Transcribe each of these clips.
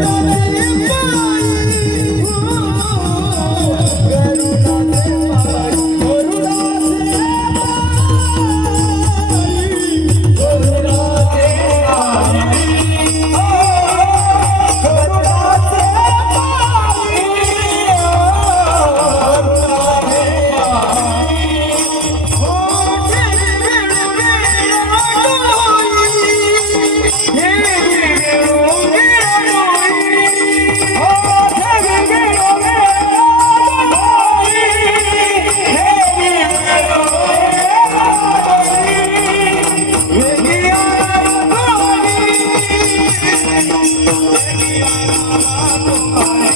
Thank you.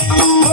Thank you.